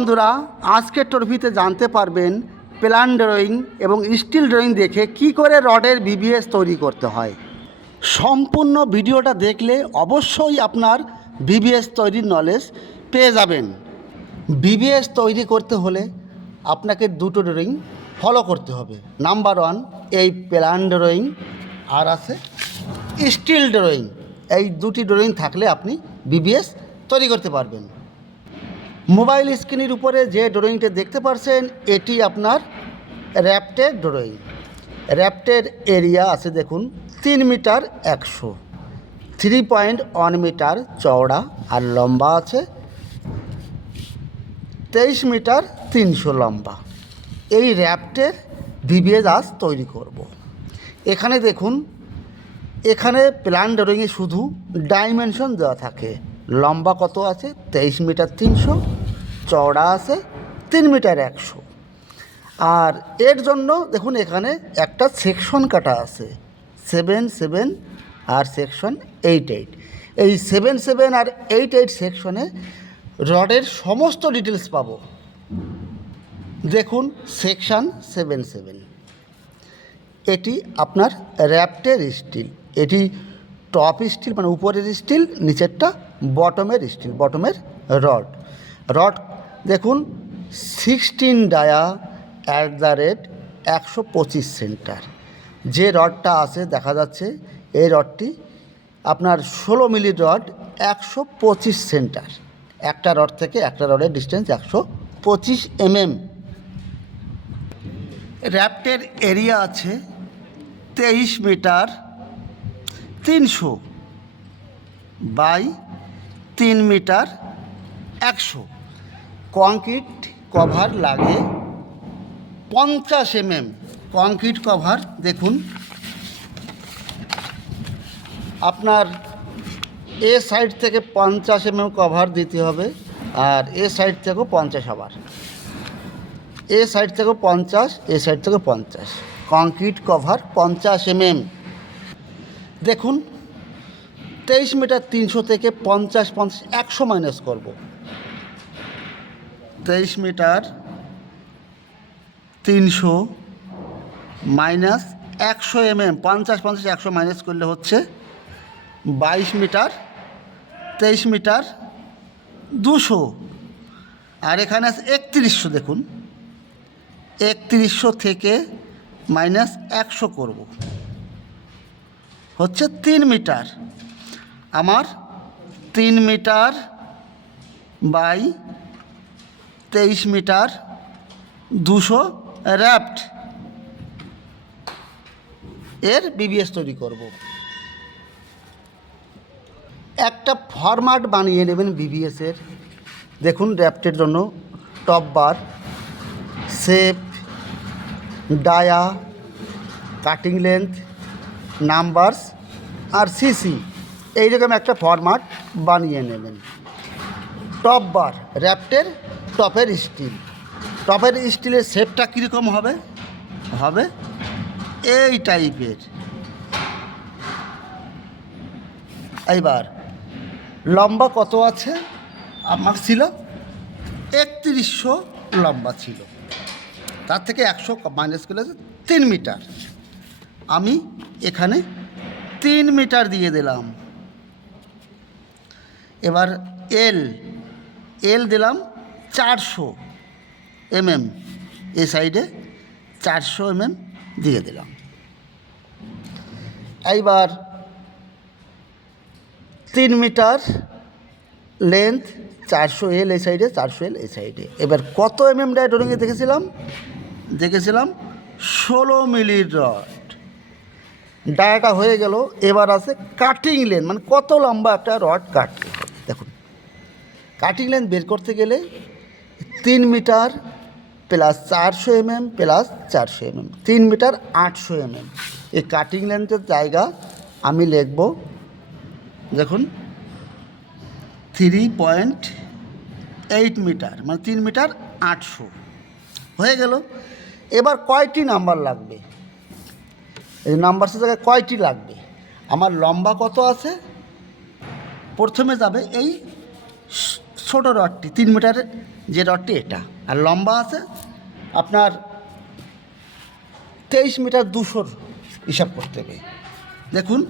বন্ধুরা, আজকের টপিতে জানতে পারবেন প্ল্যান ড্রয়িং এবং স্টিল ড্রয়িং দেখে কি করে রডের বিবিএস তৈরি করতে হয়। সম্পূর্ণ ভিডিওটা দেখলে অবশ্যই আপনার বিবিএস তৈরির নলেজ পেয়ে যাবেন। বিবিএস তৈরি করতে হলে আপনাকে দুটো ড্রয়িং ফলো করতে হবে। নাম্বার 1 এই প্ল্যান ড্রয়িং, আর আছে স্টিল ড্রয়িং। এই দুটি ড্রয়িং থাকলে আপনি বিবিএস তৈরি করতে পারবেন। মোবাইল স্ক্রিনের উপরে যে ড্রয়িংটা দেখতে পাচ্ছেন এটি আপনার র্যাফটের ড্রয়িং। র্যাফটের এরিয়া আছে দেখুন 3 মিটার 100, 3.1 মিটার চওড়া, আর লম্বা আছে 23 মিটার 300 লম্বা। এই র্যাফটের বিবিএস আজ তৈরি করব। এখানে দেখুন, এখানে প্ল্যান ড্রয়িংয়ে শুধু ডাইমেনশন দেওয়া থাকে। লম্বা কত আছে 23 মিটার 300, চওড়া আছে 3 মিটার 100। আর এর জন্য দেখুন এখানে একটা সেকশন কাটা আছে 7-7 আর সেকশন 8-8। এই 7-7 আর 8-8 সেকশনে রডের সমস্ত ডিটেলস পাবো। দেখুন সেকশন 7-7, এটি আপনার র্যাফটের স্টিল। এটি টপ স্টিল মানে উপরের স্টিল, নিচেরটা বটমের স্টিল, বটমের রড। রড দেখুন 16 ডায়া @125 সেন্টার। যে রডটা আছে দেখা যাচ্ছে এই রডটি আপনার 16 মিলি রড 125 সেন্টার। একটা রড থেকে একটা রডের ডিস্টেন্স 125 mm। র্যাফটের এরিয়া আছে 23 metre 300 by 3 metre 100। Concrete cover লাগে 50 mm। কংক্রিট কভার দেখুন আপনার এ সাইড থেকে 50 mm কভার দিতে হবে, আর এ সাইড থেকেও 50, আবার এ সাইড থেকেও 50, এ সাইড থেকেও 50। Concrete cover 50 mm। দেখুন 23 মিটার 300 থেকে 50 100 মাইনাস করব। 23 মিটার 300 মাইনাস 100 mm, 50 100 মাইনাস করলে হচ্ছে 22 মিটার 23 মিটার 200। আর এখানে আছে 3100। দেখুন 3100 থেকে মাইনাস 100 করব, হচ্ছে 3 মিটার। আমার 3 মিটার বাই 23 মিটার 200 র্যাফট এর বিবিএস তৈরি করব। একটা ফরম্যাট বানিয়ে নেবেন বিবিএসের। দেখুন র্যাফটের জন্য top bar, shape, dia, cutting length, numbers আর সিসি, এইরকম একটা ফরম্যাট বানিয়ে নেবেন। টপ বার র্যাফটের টপের স্টিল। টপের স্টিলের শেপটা কীরকম হবে? হবে এই টাইপের। এইবার লম্বা কত আছে? আমার ছিল 3100 লম্বা ছিল, তার থেকে 100 মাইনাস করলে 3 মিটার। আমি এখানে 3 মিটার দিয়ে দিলাম। এবার এল দিলাম 400 mm, এ সাইডে 400 mm দিয়ে দিলাম। এইবার 3 মিটার লেন্থ, 400 L এই সাইডে, 400 L এই সাইডে। এবার কত mm ডায়া ড্রয়িংয়ে দেখেছিলাম 16 মিলির রড। ডায়াটা হয়ে গেল। এবার আছে কাটিং লেন্থ, মানে কত লম্বা একটা রড কাটতে হবে। দেখুন কাটিং লেন্থ বের করতে গেলে 3 metre plus 400 mm plus 400 mm, 3 metre 800 mm। এই কাটিং লেন্থের জায়গা আমি লিখব, দেখুন 3.8 মিটার, মানে 3 মিটার 800 হয়ে গেল। এবার কয়টি নাম্বার লাগবে? এই নাম্বারসের জায়গায় কয়টি লাগবে? আমার লম্বা কত আছে? প্রথমে যাবে এই ছোটো রডটি 3 মিটার যে রডটি এটা, আর লম্বা আছে আপনার 23 মিটার 200 হিসাব করতে হবে। দেখুন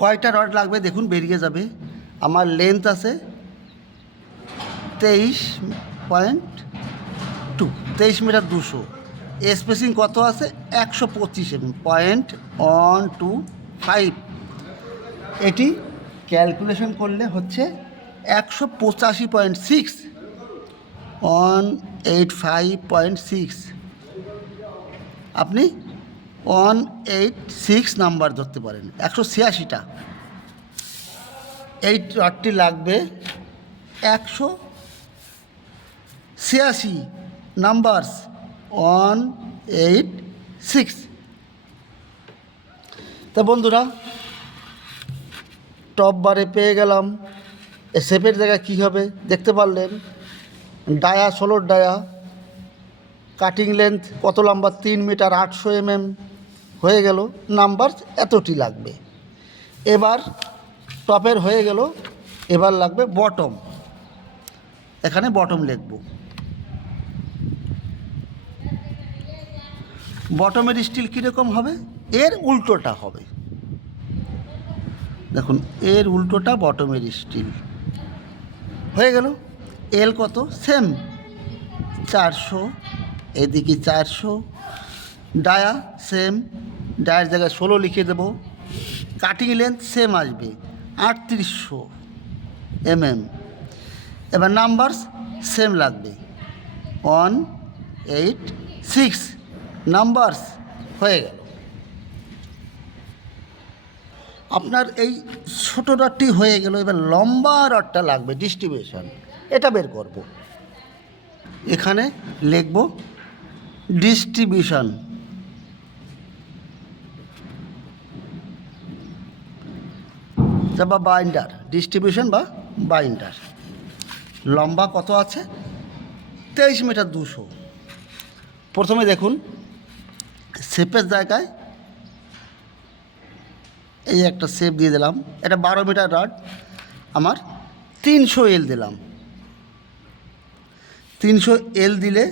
কয়টা রড লাগবে, দেখুন বেরিয়ে যাবে। আমার লেন্থ আছে 23.2, 23 মিটার 200। স্পেসিং কত আছে 125 mm, 0.125। এটি ক্যালকুলেশন করলে হচ্ছে 185.6, 185.6। আপনি 186 নাম্বার ধরতে পারেন, 186টা। এই রডটি লাগবে 186 নাম্বারস, 186। তা বন্ধুরা টপ বারে পেয়ে গেলাম। শেপের জায়গায় কী হবে দেখতে পারলেন। ডায়া 16 ডায়া, কাটিং লেন্থ কত লম্বা 3 মিটার 800 mm হয়ে গেল। নাম্বার এতটি লাগবে। এবার টপের হয়ে গেল, এবার লাগবে বটম। এখানে বটম লিখব। বটমের স্টিল কীরকম হবে, এর উল্টোটা হবে। দেখুন এর উল্টোটা বটমের স্টিল হয়ে গেল। এল কত, সেম 400, এদিকে 400। ডায়া সেম, ডায়ের জায়গায় 16 লিখে দেব। কাটিং লেন্থ সেম আসবে 3800 mm। এবার নাম্বারস সেম লাগবে 186 নাম্বারস হয়ে গেল। আপনার এই ছোটো রডটি হয়ে গেল। এবার লম্বা রডটা লাগবে, ডিস্ট্রিবিউশন, এটা বের করব। এখানে লিখব ডিস্ট্রিবিউশন। বা বাইন্ডার, ডিস্ট্রিবিউশন বা বাইন্ডার। লম্বা কত আছে 23 মিটার 200। প্রথমে দেখুন শেপের জায়গায় এই একটা শেপ দিয়ে দিলাম। এটা 12 মিটার রড, আমার 300 L দিলাম। 300 L দিলে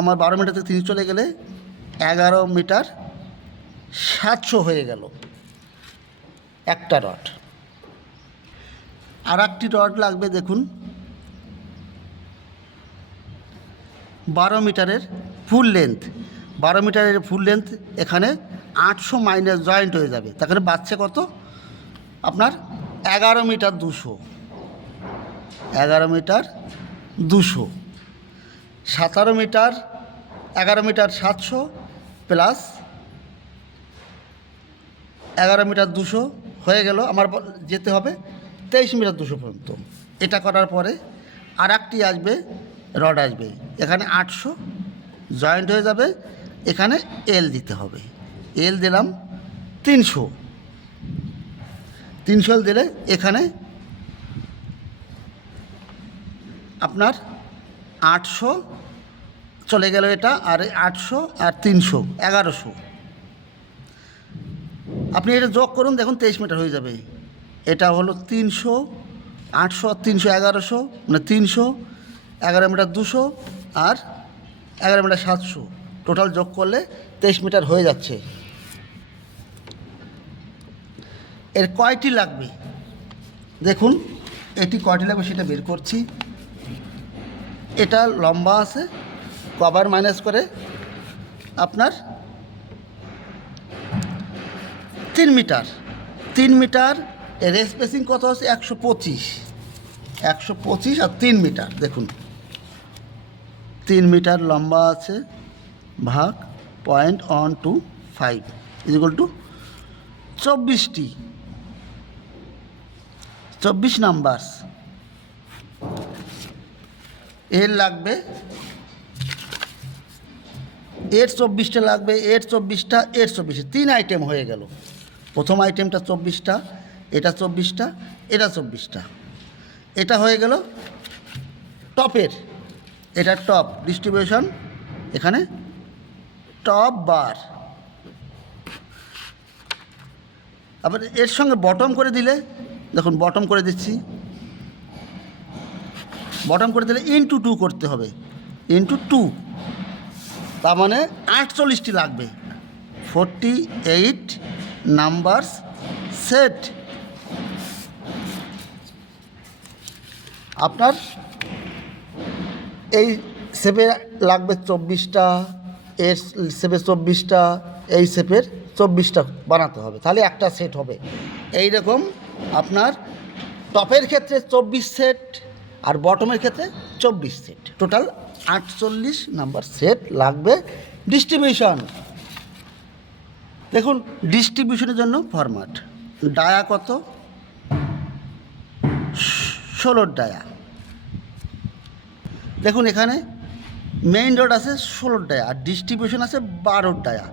আমার 12 মিটার থেকে 300 চলে গেলে 11 মিটার 700 হয়ে গেল একটা রড। আর একটি রড লাগবে, দেখুন 12 মিটারের ফুল লেন্থ। 12 মিটারের ফুল লেন্থ এখানে 800 মাইনাস জয়েন্ট হয়ে যাবে, তাহলে বাচ্চা কত আপনার 11 metre 200। 11 metre 200, 17 metre 11 metre 700 plus 11 metre 200 হয়ে গেল। আমার যেতে হবে 23 মিটার 200 পর্যন্ত। এটা করার পরে আর একটি আসবে, রড আসবে এখানে 800 জয়েন্ট হয়ে যাবে। এখানে এল দিতে হবে। এল দিলাম 300 দিলে এখানে আপনার 800 চলে গেল এটা, আর 800 আর 300 1100। আপনি এটা যোগ করুন, দেখুন 23 মিটার হয়ে যাবে। এটা হলো 300, 800 300 1100, মানে 300, 11 মিটার 200 আর 11 মিটার 700, টোটাল যোগ করলে 23 মিটার হয়ে যাচ্ছে। এর কয়টি লাগবে দেখুন, এটি কয়টি লাগবে সেটা বের করছি। এটা লম্বা আছে, কভার মাইনাস করে আপনার 3 মিটার। 3 মিটার এর স্পেসিং কত আছে 125 আর 3 মিটার। দেখুন 3 মিটার লম্বা আছে ভাগ 0.125 ইকুয়াল টু 24 নাম্বার। এর লাগবে, এর 24টা লাগবে, এর 24টা, এর 24টা, 3 আইটেম হয়ে গেল। প্রথম আইটেমটা 24টা, এটা 24টা, এটা 24টা। এটা হয়ে গেল টপের, এটা টপ ডিস্ট্রিবিউশন। এখানে টপ বার আবার এর সঙ্গে বটম করে দিলে, দেখুন বটম করে দিচ্ছি, বটম করে দিলে ইন্টু 2 করতে হবে, ইন্টু 2, তার মানে 48টি লাগবে। 48 নাম্বারস সেট। আপনার এই শেপে লাগবে 24টা, এর শেপে 24টা, এই শেপের 24টা বানাতে হবে, তাহলে একটা সেট হবে। এই রকম আপনার টপের ক্ষেত্রে 24 সেট আর বটমের ক্ষেত্রে 24 সেট, টোটাল 48 নাম্বার সেট লাগবে। ডিস্ট্রিবিউশন দেখুন, ডিস্ট্রিবিউশনের জন্য ফরম্যাট ডায়া কত, 16 ডায়া। দেখুন এখানে মেইন রড আছে 16 ডায়া আর ডিস্ট্রিবিউশন আছে 12 ডায়া।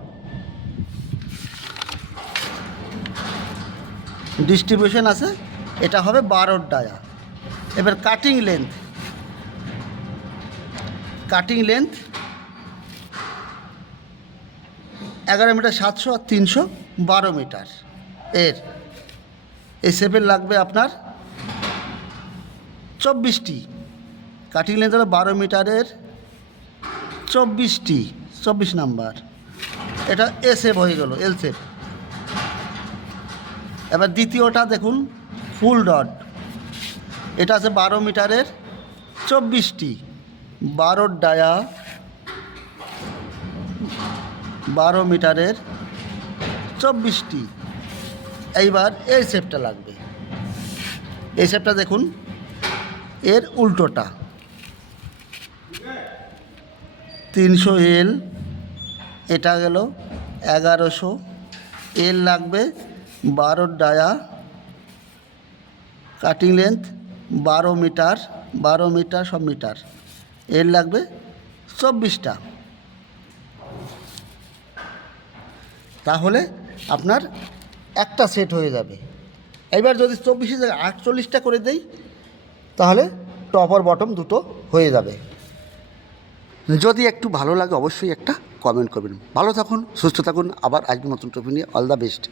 ডিস্ট্রিবিউশন আছে, এটা হবে 12 ডায়া। এবার cutting length, cutting length 11 metre 700 আর 312 মিটার। এর এই শেপের লাগবে আপনার 24টি। কাটিং লেন্থ হলো 12 মিটারের 24টি, 24 নাম্বার। এটা এ শেপ হয়ে গেল, এল শেপ। এবার দ্বিতীয়টা দেখুন, ফুল রড, এটা আছে 12 মিটারের 24টি, 12 ডায়া, 12 মিটারের 24টি। এইবার এই শেপটা লাগবে, এই শেপটা দেখুন, এর উল্টোটা 300 এল, এটা গেল 1100 এল লাগবে, 12 dia, cutting length 12 metre, 12 metre সব মিটার, এল লাগবে 24টা। তাহলে আপনার একটা সেট হয়ে যাবে। এবার যদি 24 জায়গায় 48টা করে দেই, তাহলে টপ আর বটম দুটো হয়ে যাবে। যদি একটু ভালো লাগে অবশ্যই একটা কমেন্ট করবেন। ভালো থাকুন, সুস্থ থাকুন, আবার আজকের নতুন টপিক নিয়ে অল দ্য বেস্ট।